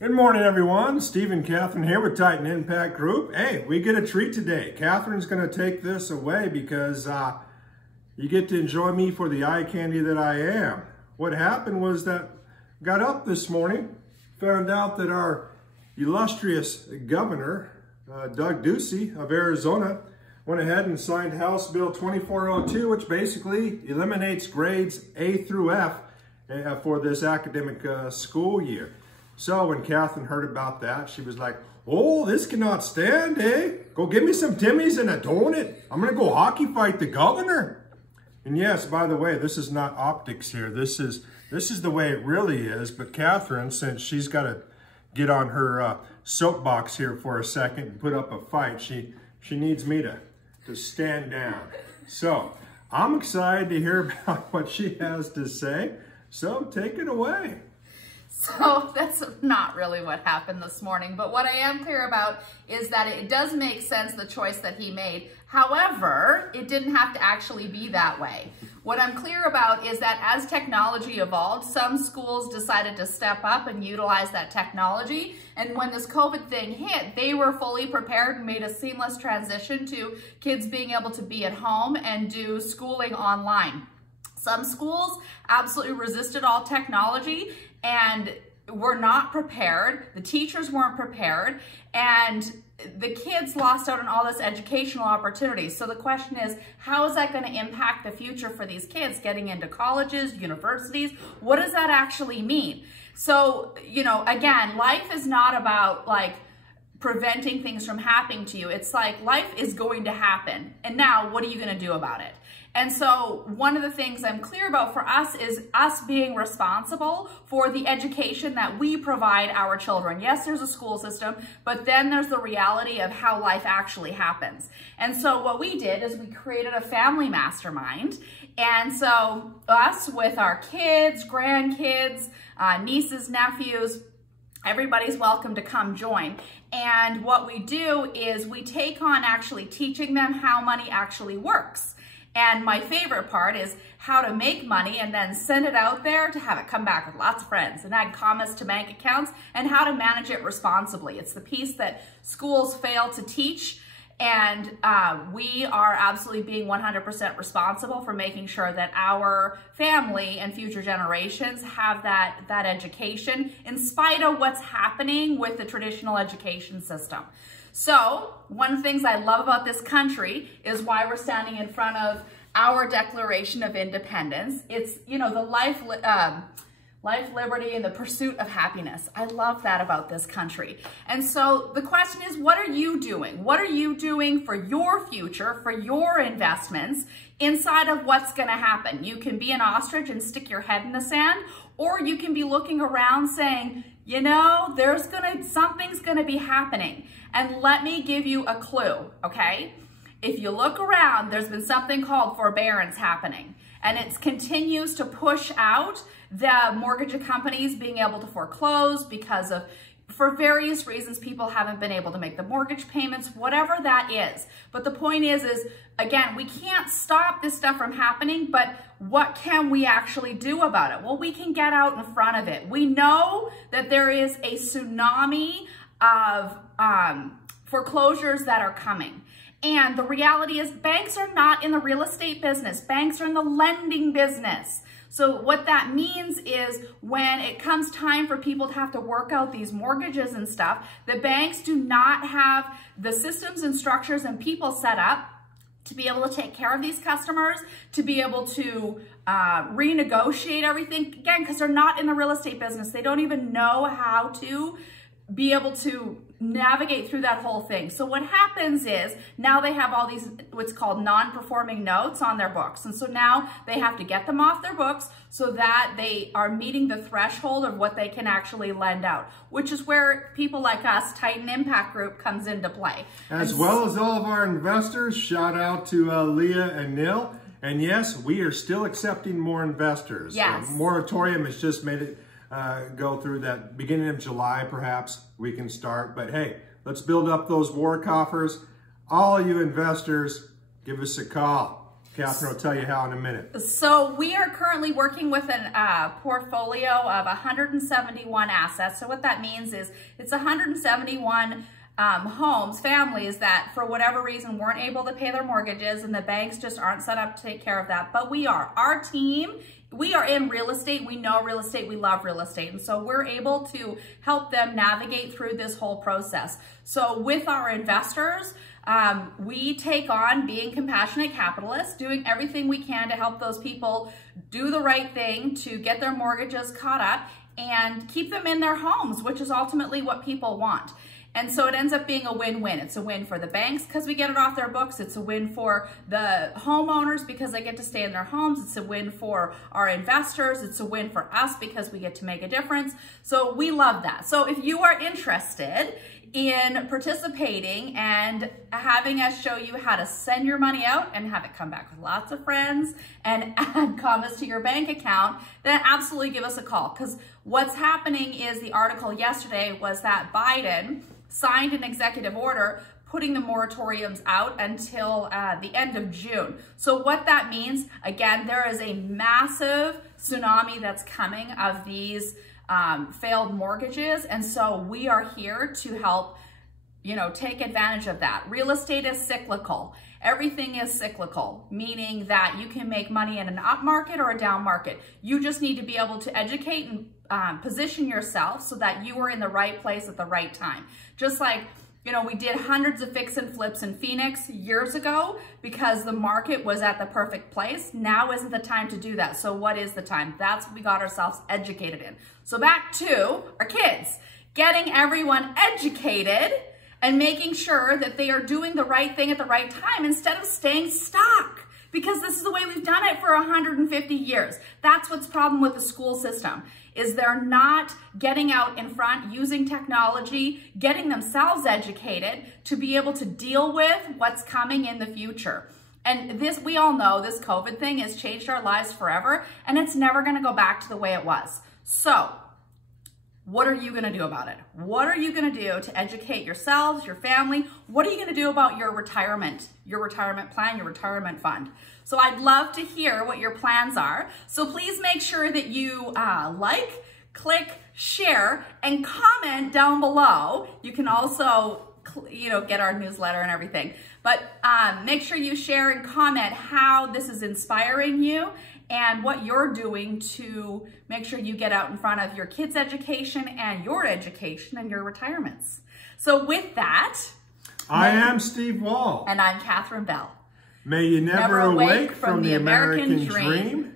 Good morning, everyone. Steve and Catherine here with Titan Impact Group. Hey, we get a treat today. Catherine's going to take this away because you get to enjoy me for the eye candy that I am. What happened was that I got up this morning, found out that our illustrious governor, Doug Ducey of Arizona, went ahead and signed House Bill 2402, which basically eliminates grades A through F for this academic school year. So when Catherine heard about that, she was like, "Oh, this cannot stand, eh? Go get me some Timmy's and a donut. I'm gonna go hockey fight the governor." And yes, by the way, this is not optics here. This is the way it really is. But Catherine, since she's got to get on her soapbox here for a second and put up a fight, she needs me to stand down. So I'm excited to hear about what she has to say. So take it away. So that's not really what happened this morning, but what I am clear about is that it does make sense, the choice that he made. However, it didn't have to actually be that way. What I'm clear about is that as technology evolved, some schools decided to step up and utilize that technology. And when this COVID thing hit, they were fully prepared and made a seamless transition to kids being able to be at home and do schooling online. Some schools absolutely resisted all technology and were not prepared. The teachers weren't prepared, and the kids lost out on all this educational opportunities. So the question is, how is that going to impact the future for these kids getting into colleges, universities? What does that actually mean? So, again, life is not about like preventing things from happening to you. It's like life is going to happen. And now what are you going to do about it? And so one of the things I'm clear about for us is us being responsible for the education that we provide our children. Yes, there's a school system, but then there's the reality of how life actually happens. And so what we did is we created a family mastermind. And so us with our kids, grandkids, nieces, nephews, everybody's welcome to come join. And what we do is we take on actually teaching them how money actually works. And my favorite part is how to make money and then send it out there to have it come back with lots of friends and add commas to bank accounts and how to manage it responsibly. It's the piece that schools fail to teach. And we are absolutely being 100% responsible for making sure that our family and future generations have that education in spite of what's happening with the traditional education system. So one of the things I love about this country is why we're standing in front of our Declaration of Independence. It's, the life, liberty, and the pursuit of happiness. I love that about this country. And so the question is, what are you doing? What are you doing for your future, for your investments inside of what's going to happen? You can be an ostrich and stick your head in the sand, or you can be looking around saying, something's going to be happening. And let me give you a clue, okay? If you look around, there's been something called forbearance happening, and it continues to push out the mortgage companies being able to foreclose because of, for various reasons, people haven't been able to make the mortgage payments, whatever that is. But the point is again, we can't stop this stuff from happening, but what can we actually do about it? Well, we can get out in front of it. We know that there is a tsunami of foreclosures that are coming. And the reality is banks are not in the real estate business. Banks are in the lending business. So what that means is when it comes time for people to have to work out these mortgages and stuff, the banks do not have the systems and structures and people set up to be able to take care of these customers, to be able to renegotiate everything, again, because they're not in the real estate business. They don't even know how to be able to navigate through that whole thing. So what happens is now they have all these what's called non-performing notes on their books. And so now they have to get them off their books so that they are meeting the threshold of what they can actually lend out, which is where people like us, Titan Impact Group, comes into play. As well as all of our investors, shout out to Leah and Neil. And yes, we are still accepting more investors. Yes. Moratorium has just made it go through that beginning of July, perhaps we can start. But hey, let's build up those war coffers. All you investors, give us a call. Catherine will tell you how in a minute. So we are currently working with a portfolio of 171 assets. So what that means is it's 171 homes, families that for whatever reason weren't able to pay their mortgages, and the banks just aren't set up to take care of that. But we are. Our team, we are in real estate. We know real estate. We love real estate. And so we're able to help them navigate through this whole process. So with our investors, we take on being compassionate capitalists, doing everything we can to help those people do the right thing to get their mortgages caught up and keep them in their homes, which is ultimately what people want. And so it ends up being a win-win. It's a win for the banks because we get it off their books. It's a win for the homeowners because they get to stay in their homes. It's a win for our investors. It's a win for us because we get to make a difference. So we love that. So if you are interested in participating and having us show you how to send your money out and have it come back with lots of friends and add commas to your bank account, then absolutely give us a call. Because what's happening is the article yesterday was that Biden signed an executive order putting the moratoriums out until the end of June. So what that means, again, there is a massive tsunami that's coming of these failed mortgages. And so we are here to help, take advantage of that. Real estate is cyclical. Everything is cyclical, meaning that you can make money in an up market or a down market. You just need to be able to educate and position yourself so that you are in the right place at the right time. Just like, we did hundreds of fix and flips in Phoenix years ago because the market was at the perfect place. Now isn't the time to do that. So what is the time? That's what we got ourselves educated in. So back to our kids, getting everyone educated and making sure that they are doing the right thing at the right time instead of staying stuck. Because this is the way we've done it for 150 years. That's what's the problem with the school system, is they're not getting out in front, using technology, getting themselves educated to be able to deal with what's coming in the future. And this, we all know this COVID thing has changed our lives forever, and it's never gonna go back to the way it was. So, what are you gonna do about it? What are you gonna do to educate yourselves, your family? What are you gonna do about your retirement plan, your retirement fund? So I'd love to hear what your plans are. So please make sure that you like, click, share, and comment down below. You can also, get our newsletter and everything. But make sure you share and comment how this is inspiring you and what you're doing to make sure you get out in front of your kids' education and your retirements. So with that, I am Steve Wall. And I'm Catherine Bell. May you never awake from the American dream.